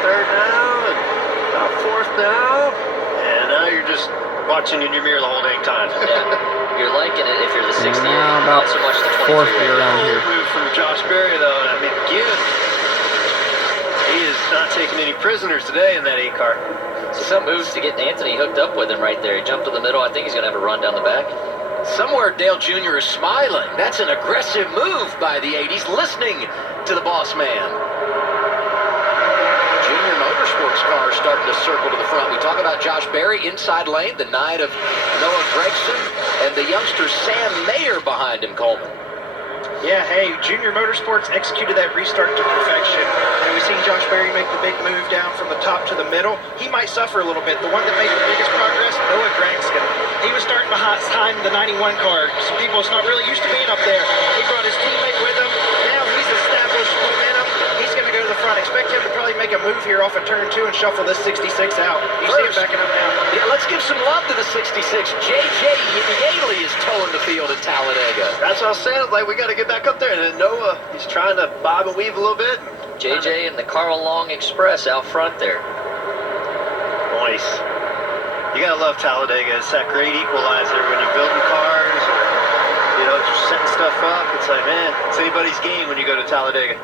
third now, and fourth now, and now you're just watching in your mirror the whole dang time. Yeah, you're liking it if you're the 60th. Now about not so much the 23. fourth year around here. Move from Josh Berry, though. I mean, again, he is not taking any prisoners today in that 8 car. So some moves to get Anthony hooked up with him right there. He jumped to the middle. I think he's going to have a run down the back. Somewhere Dale Jr. is smiling. That's an aggressive move by the 80s, listening to the boss man. Junior Motorsports cars starting to circle to the front. We talk about Josh Berry, inside lane, the night of Noah Gragson, and the youngster Sam Mayer behind him, Coleman. Yeah, hey, Junior Motorsports executed that restart to perfection. And we've seen Josh Berry make the big move down from the top to the middle. He might suffer a little bit. The one that made the biggest progress, Noah Gragson. He was starting behind the 91 car. Some people is not really used to being up there. He brought his teammate with him. Now he's established momentum. He's going to go to the front. Expect him to probably make a move here off of turn 2 and shuffle this 66 out. You see him backing up now. Yeah, let's give some love to the 66. J.J. Yaley is towing the field at Talladega. That's what I was saying. Like, we got to get back up there. And then Noah, he's trying to bob and weave a little bit. J.J. and the Carl Long Express out front there. Nice. You gotta love Talladega. It's that great equalizer when you're building cars or, you know, just setting stuff up. It's like, man, it's anybody's game when you go to Talladega.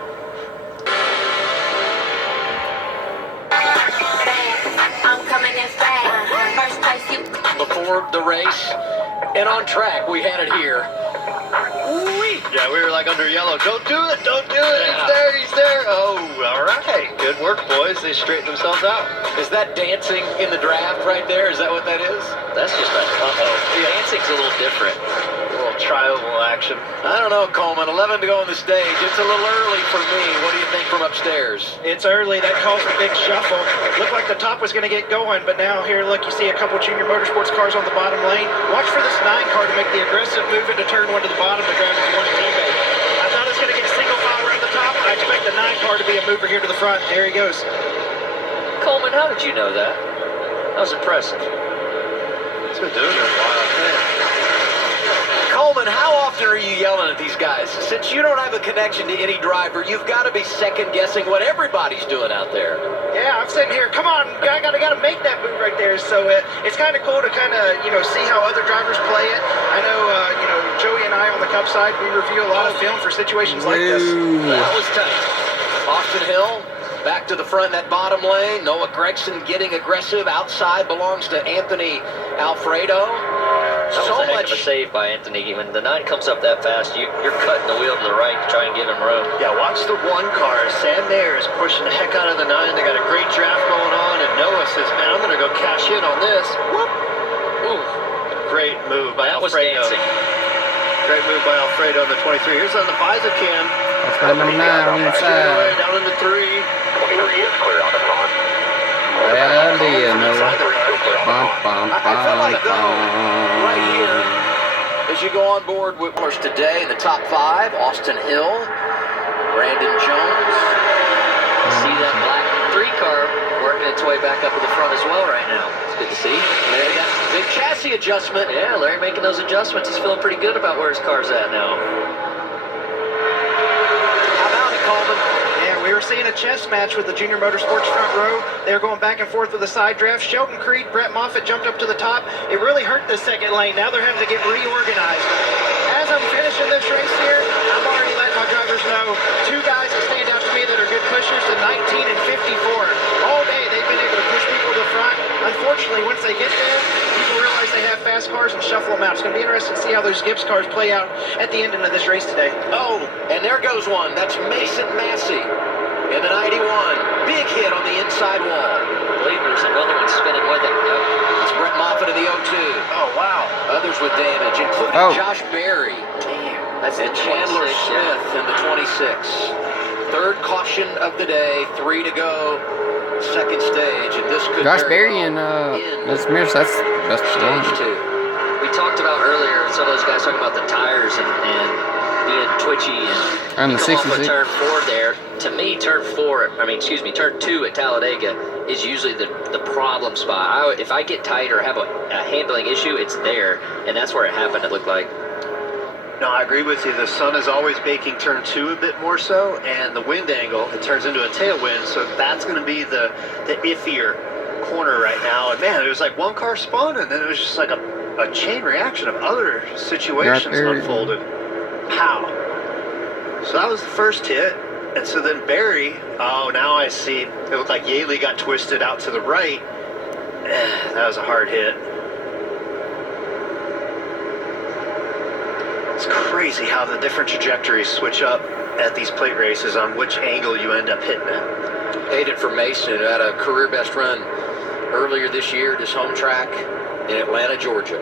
I'm coming in fast. First place you. Before the race and on track, we had it here. Ooh-wee. Yeah, we were like under yellow. Don't do it, don't do it. Yeah. He's there. Oh, all right. Good work, boys. They straightened themselves out. Is that dancing in the draft right there? Is that what that is? That's just a dancing's a little different. A little tri-oval action. I don't know, Coleman. 11 to go on the stage. It's a little early for me. What do you think from upstairs? It's early. That calls a big shuffle. Looked like the top was going to get going, but now here, look, you see a couple Junior Motorsports cars on the bottom lane. Watch for this 9 car to make the aggressive move into turn 1 to the bottom to grab his one teammate. I thought it was going to get single file around the top. I expect the 9 car to be a mover here to the front. There he goes. Coleman, how did you know that? That was impressive. He's been doing it a while. Coleman, how often are you yelling at these guys? Since you don't have a connection to any driver, you've got to be second-guessing what everybody's doing out there. Yeah, I'm sitting here. Come on, I gotta make that move right there. So it's kind of cool to kind of see how other drivers play it. I know Joey and I on the Cup side, we review a lot of film for situations like this. That was tight. Austin Hill back to the front in that bottom lane. Noah Gragson getting aggressive. Outside belongs to Anthony Alfredo. That was a heck of a save by Anthony. When the 9 comes up that fast, you're cutting the wheel to the right to try and give him room. Yeah, watch the 1 car. Sam Mayer is pushing the heck out of the 9. They got a great draft going on, and Noah says, man, I'm going to go cash in on this. Whoop. Ooh. Great move by Alfredo. That was dancing. Great move by Alfredo on the 23. Here's on the Pfizer cam. That's my number 9 on the inside. Down into 3. 23 is clear on the front. Bad idea, Noah. Bum, bum, I feel like, though, bum. right here, as you go on board with course today in the top 5, Austin Hill, Brandon Jones. See that black 3 car working its way back up to the front as well right now. It's good to see. Larry got a big chassis adjustment. Yeah, Larry making those adjustments. He's feeling pretty good about where his car's at now. How about it, Coleman? We were seeing a chess match with the Junior Motorsports front row. They were going back and forth with the side draft. Sheldon Creed, Brett Moffitt jumped up to the top. It really hurt the second lane. Now they're having to get reorganized. As I'm finishing this race here, I'm already letting my drivers know 2 guys that stand out to me that are good pushers, the 19 and 54. All day they've been able to push people to the front. Unfortunately, once they get there, people realize they have fast cars and shuffle them out. It's going to be interesting to see how those Gibbs cars play out at the end of this race today. Oh, and there goes one. That's Mason Massey in the 91. Big hit on the inside wall. I believe there's another one spinning with it. Yep. That's Brett Moffitt of the 02. Oh, wow. Others with damage, including Josh Berry. Damn. That's and Chandler Smith in the 26. Third caution of the day. 3 to go. Second stage. And this could Josh Berry and Smith, that's the best one. Stage 2. We talked about earlier, some of those guys talking about the tires and being twitchy and the come off 66. of turn 4 there. To me, turn 2 at Talladega is usually the problem spot. If I get tight or have a handling issue, it's there, and that's where it happened, it looked like. No, I agree with you. The sun is always baking turn 2 a bit more so, and the wind angle, it turns into a tailwind, so that's going to be the iffier corner right now. And man, it was like one car spun, and then it was just like a chain reaction of other situations unfolded. How? So that was the first hit, and so then Barry, oh, now I see, it looked like Yaley got twisted out to the right. That was a hard hit. It's crazy how the different trajectories switch up at these plate races on which angle you end up hitting at. Hayden for Mason, who had a career best run earlier this year at his home track in Atlanta, Georgia.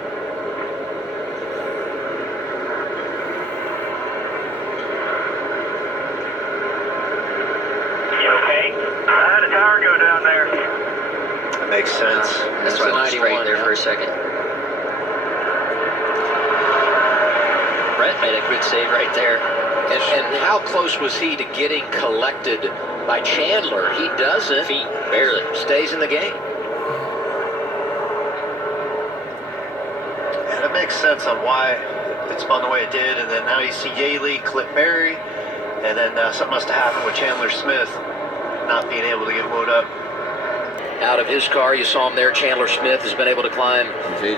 You okay? I had a tire go down there. That makes sense. That's why why I straight won there for a second. Brett made a good save right there. And how close was he to getting collected by Chandler? He doesn't. Feet, barely. Stays in the game. And it makes sense on why it spun the way it did, and then now you see Yaley clip Barry, and then something must have happened with Chandler Smith not being able to get woed up. Out of his car, you saw him there. Chandler Smith has been able to climb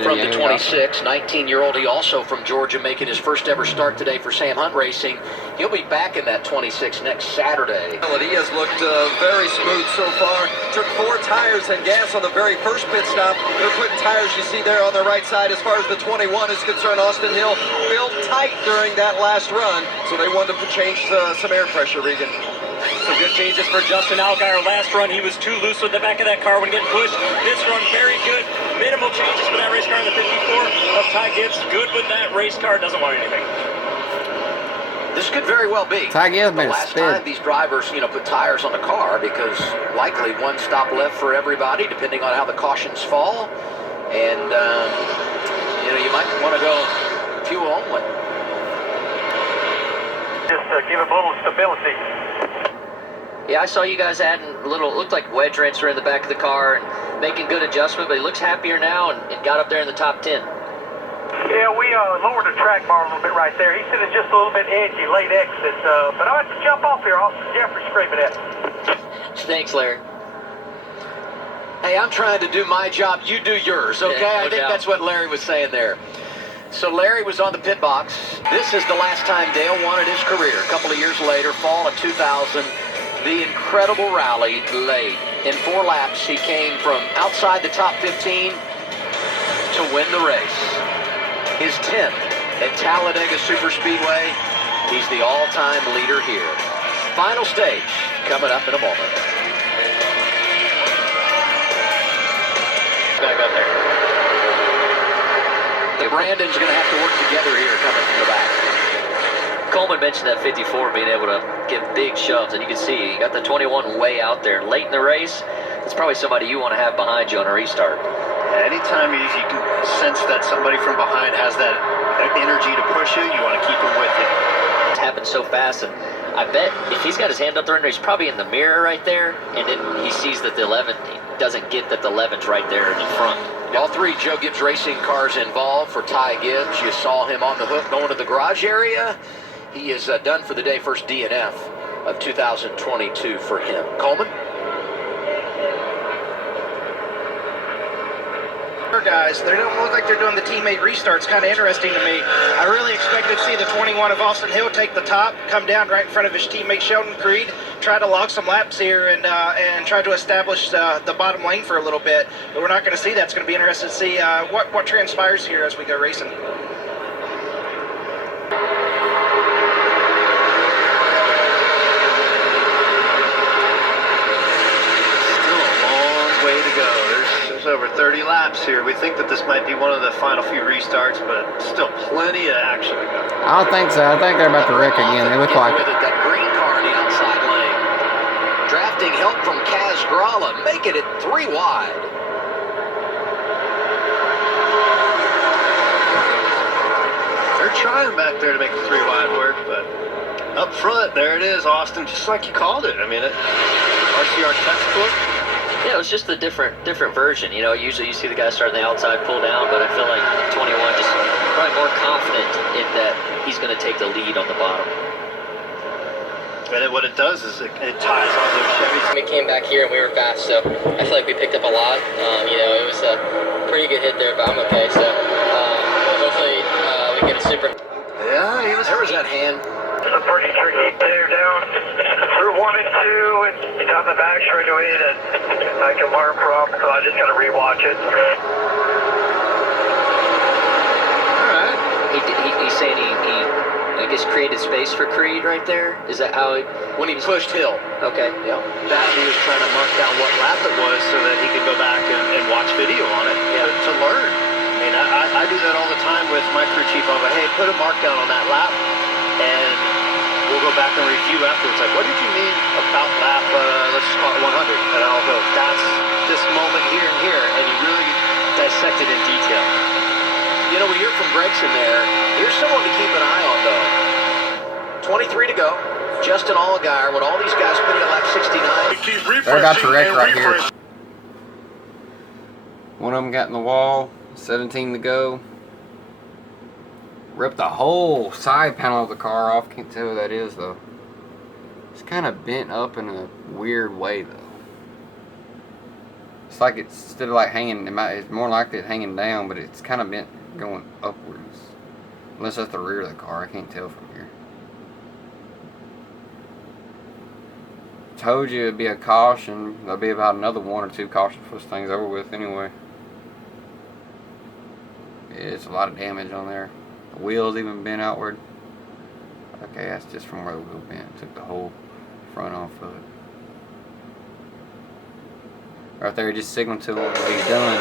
from the 26. 19-year-old, he also from Georgia, making his first ever start today for Sam Hunt Racing. He'll be back in that 26 next Saturday. He has looked very smooth so far. Took 4 tires and gas on the very first pit stop. They're putting tires, you see there on the right side. As far as the 21 is concerned, Austin Hill built tight during that last run, so they wanted to change some air pressure, Regan. Some good changes for Justin Allgaier. Last run, he was too loose with the back of that car when getting pushed. This run, very good. Minimal changes for that race car in the 54 of Ty Gibbs. Good with that race car. Doesn't want anything. This could very well be Ty Gibbs the made a last spin. time these drivers, put tires on the car, because likely one stop left for everybody, depending on how the cautions fall. And, you might want to go fuel only. Just give him a little stability. Yeah, I saw you guys adding a little, looked like wedge rinser in the back of the car and making good adjustment, but he looks happier now and got up there in the top 10. Yeah, we lowered the track bar a little bit right there. He said it's just a little bit edgy, late exit. But I have to jump off here. Austin Jeffrey scraping at me. Thanks, Larry. Hey, I'm trying to do my job. You do yours, okay? Yeah, no I think doubt. that's what Larry was saying there. So Larry was on the pit box. This is the last time Dale won in his career. A couple of years later, fall of 2000, the incredible rally late. In 4 laps, he came from outside the top 15 to win the race. His 10th at Talladega Superspeedway. He's the all-time leader here. Final stage coming up in a moment. Back up there. Brandon's going to have to work together here coming from the back. Coleman mentioned that 54 being able to give big shoves, and you can see he got the 21 way out there. Late in the race, it's probably somebody you want to have behind you on a restart. Anytime you can sense that somebody from behind has that energy to push you, you want to keep them with you. It happened so fast, and I bet if he's got his hand up there, he's probably in the mirror right there, and then he sees that the 11, he doesn't get that the 11's right there in the front. All 3 Joe Gibbs Racing cars involved for Ty Gibbs. You saw him on the hook going to the garage area. He is done for the day. First DNF of 2022 for him. Coleman? Guys, they don't look like they're doing the teammate restarts. Kind of interesting to me. I really expected to see the 21 of Austin Hill take the top, come down right in front of his teammate Sheldon Creed, try to log some laps here and try to establish the bottom lane for a little bit. But we're not going to see that. It's going to be interesting to see what transpires here as we go racing. Over 30 laps here. We think that this might be one of the final few restarts, but still plenty of action to go. I don't think so. I think they're about to wreck again. They look like it. That green car in the outside lane. Drafting help from Kaz Gralla, making it 3 wide. They're trying back there to make the 3 wide work, but up front, there it is, Austin, just like you called it. I mean, RCR textbook. Yeah, it was just a different version. Usually you see the guy start on the outside, pull down, but I feel like 21 just probably more confident in that he's going to take the lead on the bottom. And then what it does is it ties all those Chevys. We came back here and we were fast, so I feel like we picked up a lot. It was a pretty good hit there, but I'm okay. So hopefully we get a super. Yeah, There was that hand. It's a pretty tricky tear down through 1 and 2, and it's on the back straightaway that I can learn from, so I just got to rewatch it. All right. He's saying he I guess created space for Creed right there. Is that how it? When he pushed Hill. Okay. Yeah. That he was trying to mark down what lap it was so that he could go back and watch video on it to learn. I mean, I do that all the time with my crew chief. I'll go, hey, put a mark down on that lap, and we'll go back and review afterwards. Like, what did you mean about lap, let's just call it 100? And I'll go, that's this moment here and here, and you really dissect it in detail. You know, we hear from Gregson there. Here's someone to keep an eye on, though. 23 to go. Justin Allgaier, when all these guys put in at lap 69. They got your wreck right here. One of them got in the wall. 17 to go. Ripped the whole side panel of the car off. Can't tell who that is, though. It's kind of bent up in a weird way, though. It's like it's instead of like hanging, it's more likely it's hanging down, but it's kind of bent going upwards. Unless that's the rear of the car, I can't tell from here. Told you it'd be a caution. There'll be about another 1 or 2 cautions before this thing's over with anyway. Yeah, it's a lot of damage on there. The wheel's even bent outward. Okay, that's just from where the wheel bent. Took the whole front off of it. Right there, just signaled to him that he's done.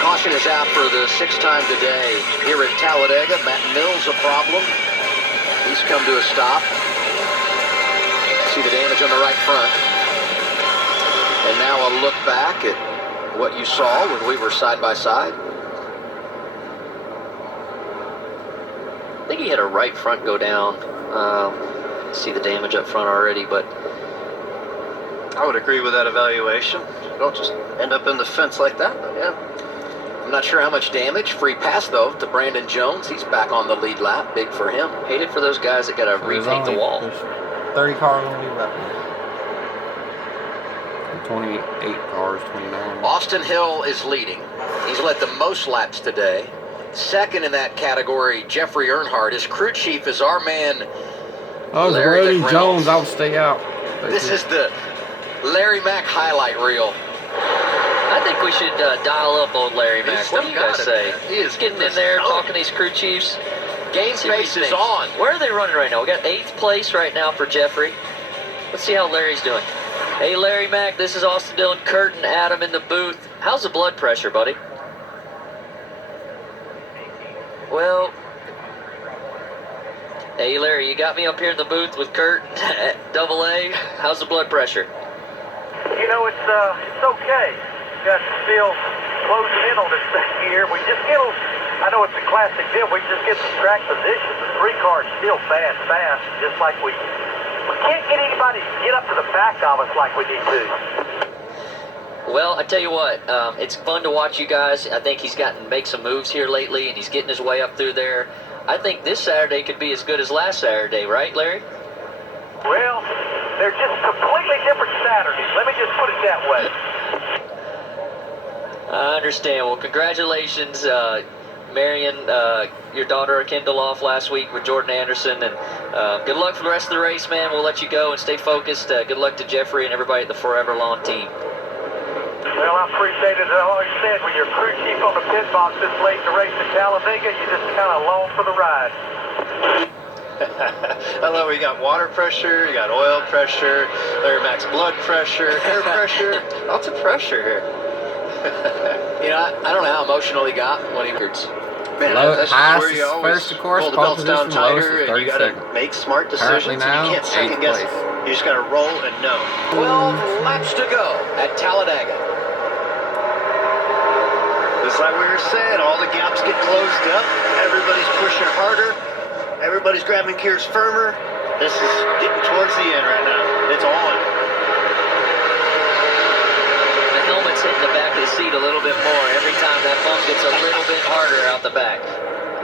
Caution is out for the 6th time today here at Talladega. Matt Mills a problem. He's come to a stop. See the damage on the right front. And now a look back at what you saw when we were side by side. I think he had a right front go down. See the damage up front already, but I would agree with that evaluation. Don't just end up in the fence like that, but yeah. I'm not sure how much damage. Free pass, though, to Brandon Jones. He's back on the lead lap. Big for him. hate it for those guys that got to repaint the wall. There's 30 cars on the lead lap. 28 cars, 29. Austin Hill is leading. He's led the most laps today. Second in that category, Jeffrey Earnhardt. His crew chief is our man, Oh, Larry Brody McReynolds. Jones, I'll stay out. This is the Larry Mack highlight reel. I think we should dial up old Larry Mack. What do you guys say? He is Getting in there, talking to these crew chiefs. Game See what he space is thinks. on. Where are they running right now? We got 8th place right now for Jeffrey. Let's see how Larry's doing. Hey, Larry Mack, this is Austin Dillon, Kurt, and Adam in the booth. How's the blood pressure, buddy? Well, hey, Larry, you got me up here in the booth with Kurt at Double A. How's the blood pressure? You know, it's okay. Got still closing in on this thing here. We just get, I know it's a classic deal. We just get some track position. The 3 cars still fast, just like we can't get anybody to get up to the back of us like we need to. Well, I tell you what, it's fun to watch you guys. I think he's gotten to make some moves here lately, and he's getting his way up through there. I think this Saturday could be as good as last Saturday, right, Larry? Well, they're just completely different Saturdays. Let me just put it that way. I understand. Well, congratulations, Marion, your daughter Kendall off last week with Jordan Anderson, and good luck for the rest of the race, man. We'll let you go and stay focused. Good luck to Jeffrey and everybody at the Forever Lawn team. Well, I appreciate it. I always said when you're crew chief on the pit box this late in the race at Talladega, you just kind of long for the ride. I love where you got water pressure, you got oil pressure, Larry Mack's blood pressure, air pressure, lots of pressure here. You know, I don't know how emotional he got when he hurts. Man, that's just where you always pull the belts down tighter and you got to make smart decisions. And you can't second guess it. You just got to roll and know. 12 laps to go at Talladega. Just like we were saying, all the gaps get closed up. Everybody's pushing harder. Everybody's grabbing gears firmer. This is getting towards the end right now. It's on. The helmet's hitting the back of the seat a little bit more every time that bump gets a little bit harder out the back.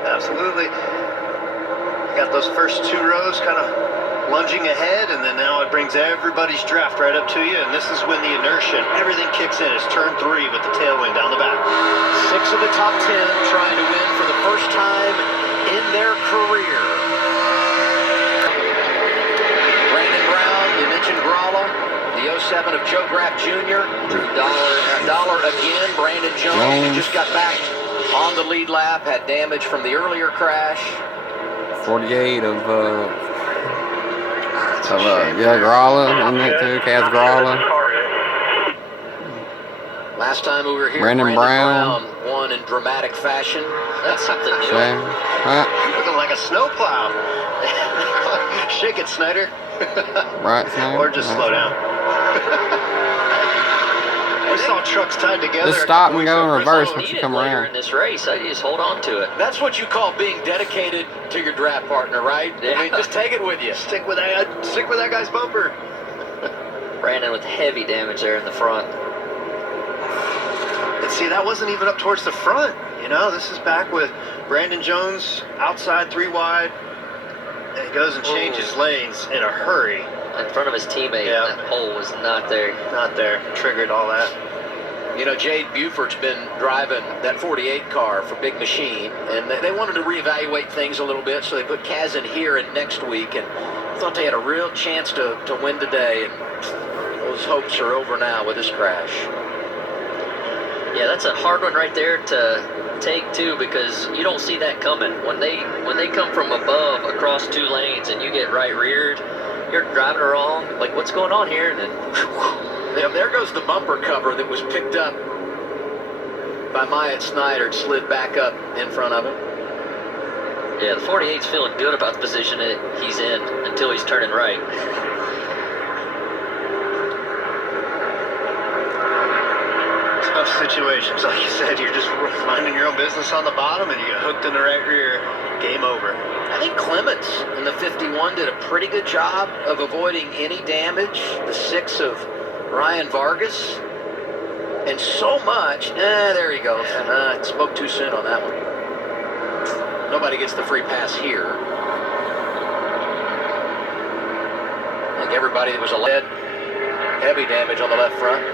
Absolutely. You got those first two rows kind of lunging ahead, and then now it brings everybody's draft right up to you, and this is when the inertia and everything kicks in. It's turn 3 with the tailwind down the back. 6 of the top 10 trying to win for the first time in their career. Brandon Brown, you mentioned Gralla, the 07 of Joe Graff Jr. Dollar again. Brandon Jones, who just got back on the lead lap, had damage from the earlier crash. 48 of Gralla in there too. Kaz Gralla. Last time we were here, Brandon Brown won in dramatic fashion. That's something new. Looking like a snowplow. Shake it, Snyder. Right, Snyder. Or just slow down. We saw trucks tied together. Just stop and go in reverse once you come Later around. in this race, I just hold on to it. That's what you call being dedicated to your draft partner, right? Yeah. I mean, just take it with you. Stick with that guy's bumper. Brandon with heavy damage there in the front. And see, that wasn't even up towards the front. You know, this is back with Brandon Jones outside 3 wide. And he goes and changes lanes in a hurry. In front of his teammate, Yeah. that hole was not there. Not there. Triggered all that. You know, Jade Buford's been driving that 48 car for Big Machine, and they wanted to reevaluate things a little bit, so they put Kaz in here and next week, and thought they had a real chance to win today, and those hopes are over now with this crash. Yeah, that's a hard one right there to take too, because you don't see that coming. When they come from above across 2 lanes and you get right reared, you're driving wrong. Like, what's going on here? And then Yeah, there goes the bumper cover that was picked up by Myatt Snyder. It slid back up in front of him. yeah, the 48's feeling good about the position that he's in until he's turning right. Tough situations, like you said. You're just minding your own business on the bottom, and you get hooked in the right rear. Game over. I think Clements in the 51 did a pretty good job of avoiding any damage. The 6 of Ryan Vargas. And so much. There he goes. Spoke too soon on that one. Nobody gets the free pass here. I think everybody that was a lead. Heavy damage on the left front.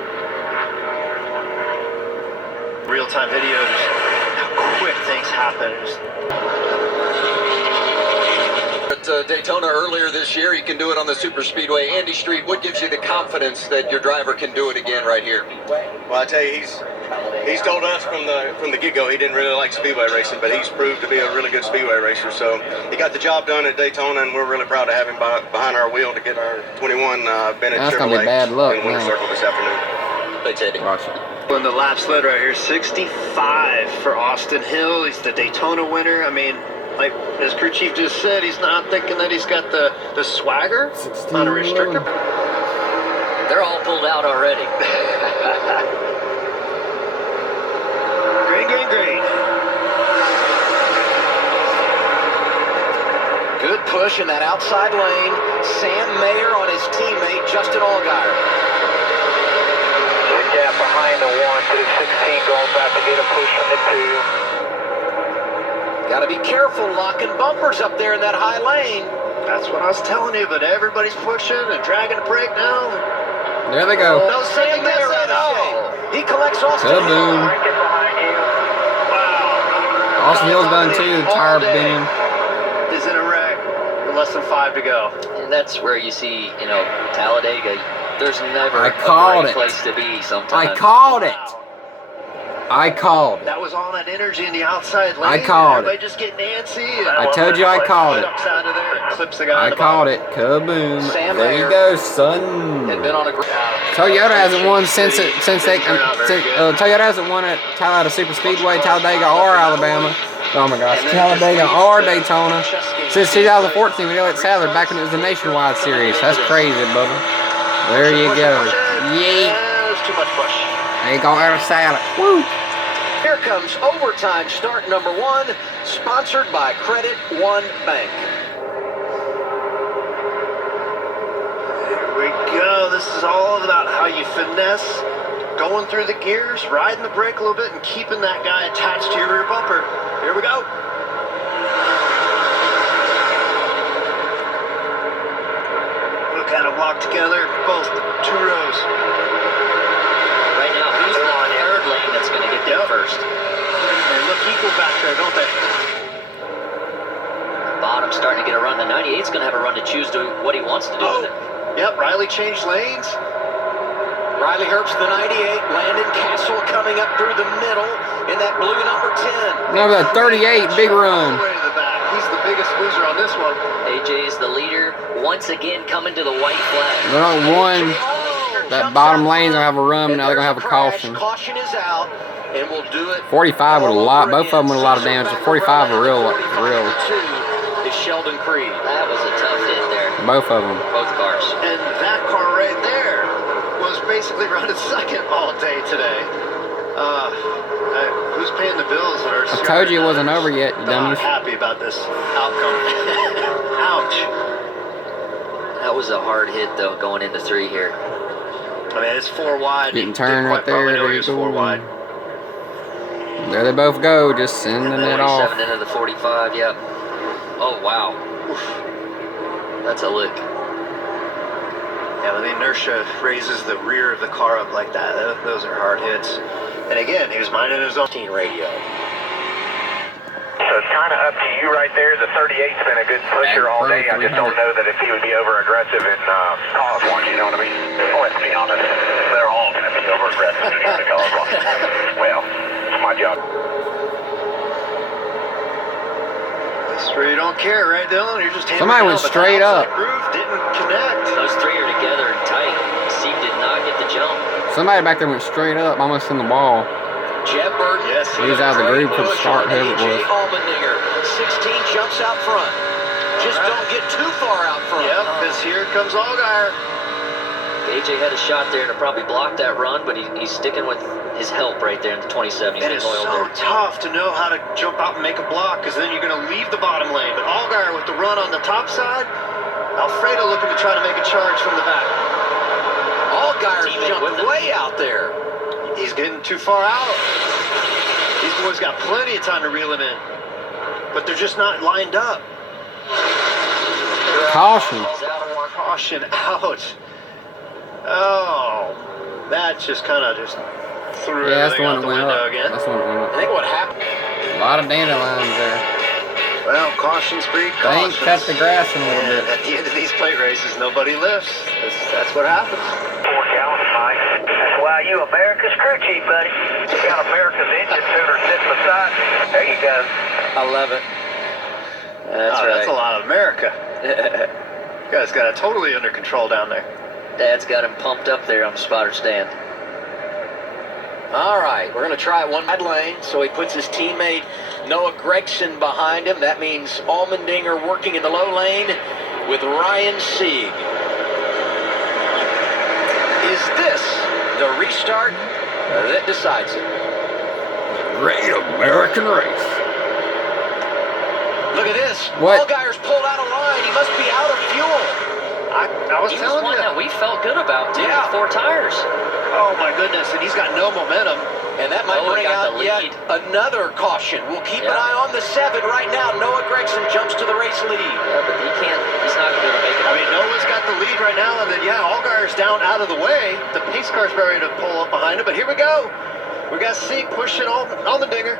Real-time video, just how quick things happen. At Daytona earlier this year, you can do it on the super speedway. Andy Street, what gives you the confidence that your driver can do it again right here? Well, I tell you, he's told us from the get-go he didn't really like speedway racing, but he's proved to be a really good speedway racer. So he got the job done at Daytona, and we're really proud to have him behind our wheel to get our 21 Bennett That's gonna be bad luck in winter now. circle this afternoon. Thanks, Andy. Watch it. On the lap sled right here, 65 for Austin Hill. He's the Daytona winner. I mean, like as crew chief just said, he's not thinking that he's got the swagger on a restrictor. They're all pulled out already. Green. Good push in that outside lane. Sam Mayer on his teammate, Justin Allgaier. Good gap behind the 1 to 16, going back to get a push from the 2. Got to be careful locking bumpers up there in that high lane. That's what I was telling you, but everybody's pushing and dragging the brake now. There they go. No, Sam Mayer out of shape. He collects Austin Hill. Kaboom. Get behind you. Wow. Austin Hill's done too. Tire bending. Is in a wreck. With less than 5 to go. And that's where you see, you know, Talladega. There's never I a called great it. place to be sometimes. I called it. I called it. That was all that energy in the outside lane. I called Everybody it. just get antsy. I told you I called it. Ducks out of there and clips the guy I on the called bottom. it. Kaboom. Sam There you Mayer go, son. had been on a Toyota hasn't won Toyota hasn't won at Talladega Super Speedway, Talladega or Alabama. Oh my gosh, Talladega or Daytona since 2014 when Elliott Sadler back when it was the Nationwide Series. That's crazy, Bubba. There you go. Yeet. There's too much push. There you go, Elliott Sadler. Woo. Here comes overtime start number 1, sponsored by Credit One Bank. Here we go. This is all about how you finesse, going through the gears, riding the brake a little bit, and keeping that guy attached to your rear bumper. Here we go. locked together, both 2 rows. Right now, who's the third lane that's going to get there first? They look equal back there, don't they? Bottom's starting to get a run. The 98's going to have a run to choose to what he wants to do with it. Yep, Riley changed lanes. Riley Herbst, the 98. Landon Castle coming up through the middle in that blue number 10. No, that 38, big run. All the way to the back. He's the biggest loser on this one. AJ is the leader, once again coming to the white flag. They're on one. That bottom lane's gonna have a run, but now they're gonna have a caution. Caution is out, and we'll do it. 45 with a lot, both of them with a lot of damage. 45 are real. Is Sheldon Creed. That was a tough hit there. Both of them. Both cars. And that car right there was basically running second all day today. Who's paying the bills? I told you it wasn't over yet, you I'm dummies. happy about this outcome. Ouch. That was a hard hit, though, going into 3 here. I mean, it's 4 wide. Getting turned right there. There you 4 wide. There they both go, just sending it off. 47 into the 45, yep. Oh, wow. Oof. That's a lick. Yeah, when the inertia raises the rear of the car up like that, those are hard hits. And again, he was minding his own radio. So it's kind of up to you right there. The 38's been a good pusher all day. I just don't know that if he would be over-aggressive in cause one, you know what I mean? Let's be honest. They're all going to be over-aggressive in the cause one. Well, it's my job. You don't care, right, Dylan? You're just Somebody went straight up. Groove didn't connect. Those 3 are together and tight. Steve did not get the jump. Somebody back there went straight up, almost in the wall. Jeb Burton. Yes, He was out of the groove for the start, whoever it was. Allmendinger, 16 jumps out front. Just don't get too far out front. Yep, because here comes Allgaier. AJ had a shot there to probably block that run, but he's sticking with his help right there in the 27. He's It is so tough to know how to jump out and make a block, because then you're going to leave the bottom lane. But Allgaier with the run on the top side, Alfredo looking to try to make a charge from the back. Allgaier's jumping way out there. He's getting too far out. These boys got plenty of time to reel him in, but they're just not lined up. Caution. Caution out. Oh, that just kind of just threw Yeah, that's the everything one out that the went window up. again. That's the one that went I up. think what happened. A lot of dandelions there. Well, cautions breed They ain't cautions. cut the grass in a little And bit. at the end of these plate races, nobody lifts. That's what happens. 4 gallons, Mike. That's why you America's crew chief, buddy. You got America's engine tuner sitting beside you. There you go. I love it. That's right. That's a lot of America. You guys got it totally under control down there. Dad's got him pumped up there on the spotter stand. All right, we're going to try one wide lane, so he puts his teammate Noah Gregson behind him. That means Allmendinger working in the low lane with Ryan Sieg. Is this the restart that decides it? Great American race. Look at this. What? Allgaier's pulled out of line. He must be out of fuel. I was He was telling one you. that we felt good about, too, Yeah. with 4 tires. Oh my goodness, and he's got no momentum. And that might Noah bring got out the yet lead. another caution. We'll keep an Yeah. eye on the 7 right now. Noah Gregson jumps to the race lead. Yeah, but he's not going to be able to make it. I mean, Noah's got the lead right now, and then, yeah, Allgaier's down out of the way. The pace car's ready to pull up behind him, but here we go. We got Sieg pushing Allmendinger.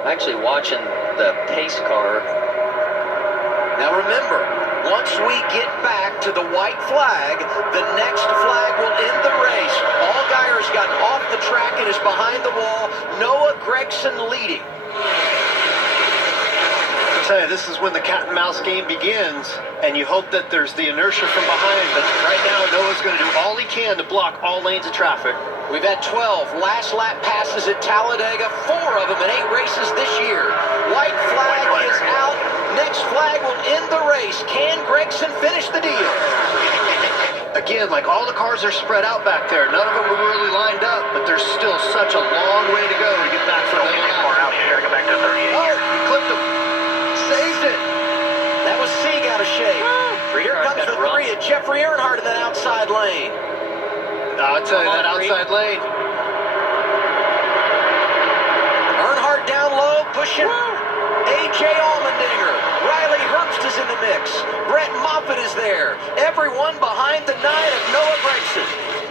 I'm actually watching the pace car. Now remember, once we get back to the white flag, the next flag will end the race. Allgaier's gotten off the track and is behind the wall. Noah Gregson leading. I tell you, this is when the cat and mouse game begins, and you hope that there's the inertia from behind, but right now Noah's going to do all he can to block all lanes of traffic. We've had 12 last lap passes at Talladega, 4 of them in 8 races this year. White flag is out. Next flag will end the race. Can Gregson finish the deal? Again, like all the cars are spread out back there. None of them were really lined up, but there's still such a long way to go to get back from Don't get too far out. You gotta go back to 38 Oh, here. he clipped him. Saved it. That was Sieg out of shape. Here comes the 3 at Jeffrey Earnhardt in that outside lane. I'll tell you, that outside lane. Earnhardt down low, pushing A.J. Allmendinger. Riley Herbst is in the mix. Brett Moffitt is there. Everyone behind the 9 of Noah Gregson.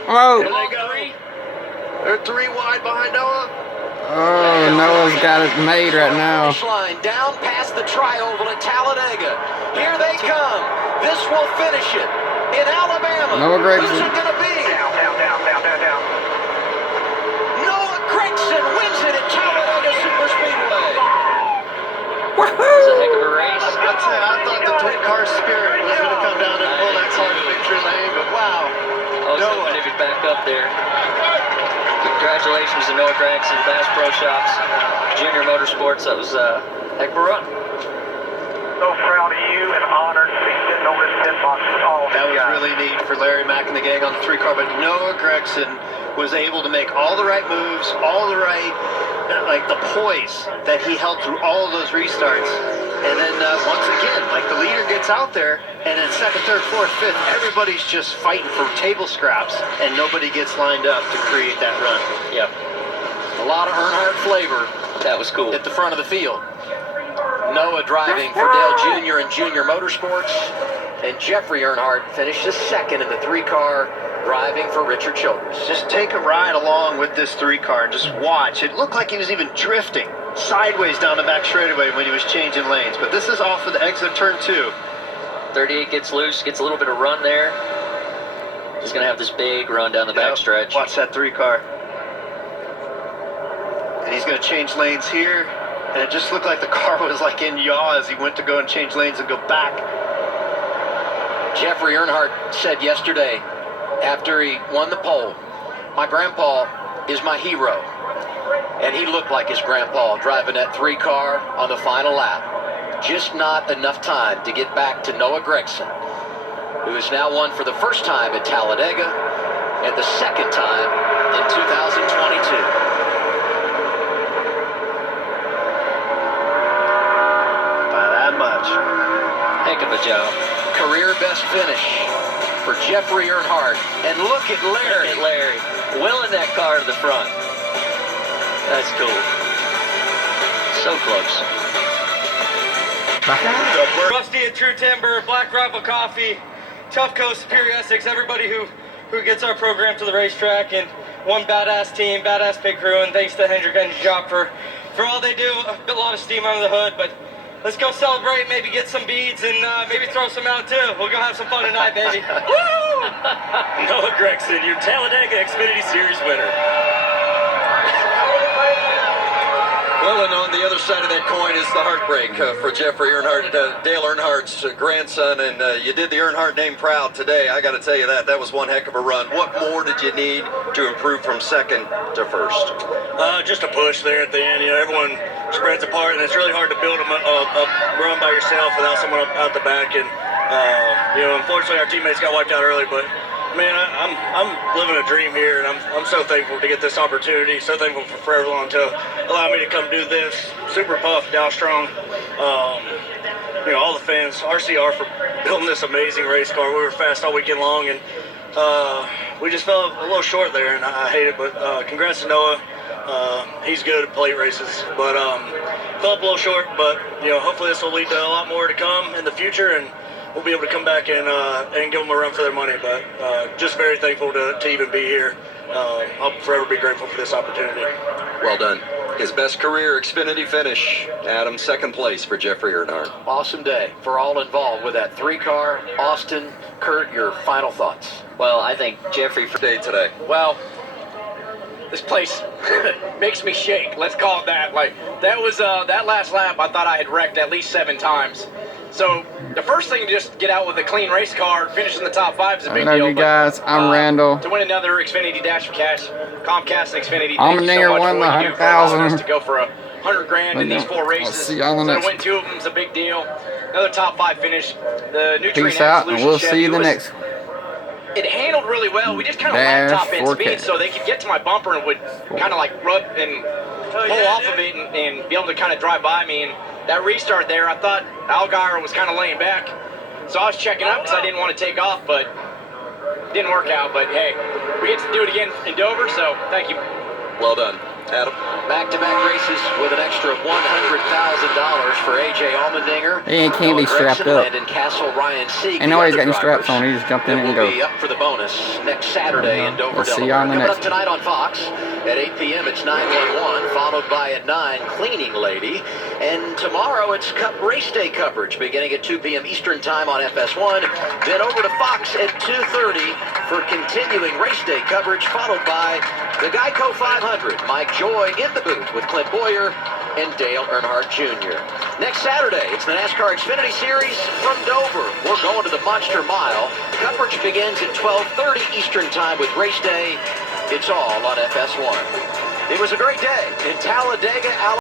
Oh. There they go. They're 3 wide behind Noah. Oh, Noah's got it made right now. Finish line down past the tri-oval at Talladega. Here they come. This will finish it in Alabama. Noah Gregson. Who's it going to be? Down. Noah Gregson wins it at Talladega Superspeedway. It was a heck of a race. I'd say I thought the 3-car spirit was going to come down and pull that car to victory lane, but wow. I was hoping if he'd back up there. Congratulations to Noah Gregson, Bass Pro Shops, Junior Motorsports. That was a heck of a run. So proud of you and honored to be sitting over this pit box with all That these was guys. really neat for Larry Mack and the gang on the 3-car, but Noah Gregson was able to make all the right moves, all the right, like the poise that he held through all of those restarts. And then once again, like the leader gets out there, and in 2nd, 3rd, 4th, 5th, everybody's just fighting for table scraps, and nobody gets lined up to create that run. Yep. A lot of Earnhardt flavor That was cool. at the front of the field. Noah driving for Dale Jr. and Junior Motorsports, and Jeffrey Earnhardt finishes 2nd in the 3-car, driving for Richard Childress. Just take a ride along with this 3-car and just watch. It looked like he was even drifting sideways down the back straightaway when he was changing lanes, but this is off of the exit of turn 2. 38 gets loose, gets a little bit of run there. He's going to have this big run down the back stretch. Watch that 3-car. And he's going to change lanes here. And it just looked like the car was like in yaw as he went to go and change lanes and go back. Jeffrey Earnhardt said yesterday, after he won the pole, my grandpa is my hero. And he looked like his grandpa driving that 3-car on the final lap. Just not enough time to get back to Noah Gregson, who has now won for the first time at Talladega and the second time in 2022. Much. Heck of a job. Career best finish for Jeffrey Earnhardt. And look at Larry. Look at Larry willing that car to the front. That's cool. So close. Rusty and True Timber, Black Rifle Coffee, Tough Coast, Superior Essex, everybody who gets our program to the racetrack, and one badass team, badass pit crew, and thanks to Hendrick Engine Shop for all they do. A lot of steam under the hood, but let's go celebrate, maybe get some beads, and maybe throw some out too. We'll go have some fun tonight, baby. Woo! Noah Gregson, your Talladega Xfinity Series winner. Well, and on the other side of that coin is the heartbreak for Jeffrey Earnhardt, Dale Earnhardt's grandson, and you did the Earnhardt name proud today. I got to tell you that was one heck of a run. What more did you need to improve from 2nd to 1st? Just a push there at the end. You know, everyone spreads apart, and it's really hard to build a run by yourself without someone out the back. And you know, unfortunately, our teammates got wiped out early, but. Man, I'm living a dream here, and I'm so thankful to get this opportunity. So thankful for everyone to allow me to come do this. Super puffed, Dow Strong, you know, all the fans, RCR for building this amazing race car. We were fast all weekend long, and we just fell a little short there, and I hate it. But congrats to Noah. He's good at plate races, but fell up a little short. But you know, hopefully this will lead to a lot more to come in the future, and we'll be able to come back and give them a run for their money. But just very thankful to even be here. I'll forever be grateful for this opportunity. Well done. His best career Xfinity finish. Adam, 2nd place for Jeffrey Earnhardt. Awesome day for all involved with that 3-car. Austin, Kurt, your final thoughts. Well, I think Jeffrey for Day today. Well, this place makes me shake. Let's call it that. Like that was that last lap. I thought I had wrecked at least 7 times. So the first thing to just get out with a clean race car, finish in the top 5 is a big I love deal. you guys. I'm Randall. To win another Xfinity Dash for Cash, Comcast and Xfinity. I'm thank a you so nigger much won for the what you do for allowing 100,000. us to go for $100,000 in these 4 races. I'll see you on the So next to win 2 of them is a big deal. Another top 5 finish. The new Peace out, and we'll see you the next one. It handled really well. We just kind of Dash lacked top end 4K. speed, so they could get to my bumper and would kind of like rub and pull off of it and be able to kind of drive by me. And that restart there, I thought Allgaier was kind of laying back, so I was checking up because I didn't want to take off, but it didn't work out. But hey, we get to do it again in Dover, so thank you. Well done. Adam. Back-to-back races with an extra $100,000 for A.J. Allmendinger. He can't be strapped up. Landon Castle, Ryan Sieg. Ain't nobody got any straps on. He just jumped in and will go. be up for the bonus next Saturday in Dover, We'll see you Delaware. on the Coming next up tonight on Fox at 8 p.m. It's 911, followed by at 9 Cleaning Lady, and tomorrow it's Cup Race Day coverage beginning at 2 p.m. Eastern Time on FS1. Then over to Fox at 2:30 for continuing Race Day coverage, followed by the Geico 500. Mike Joy in the booth with Clint Boyer and Dale Earnhardt Jr. Next Saturday, it's the NASCAR Xfinity Series from Dover. We're going to the Monster Mile. Coverage begins at 12:30 Eastern Time with Race Day. It's all on FS1. It was a great day in Talladega, Alabama.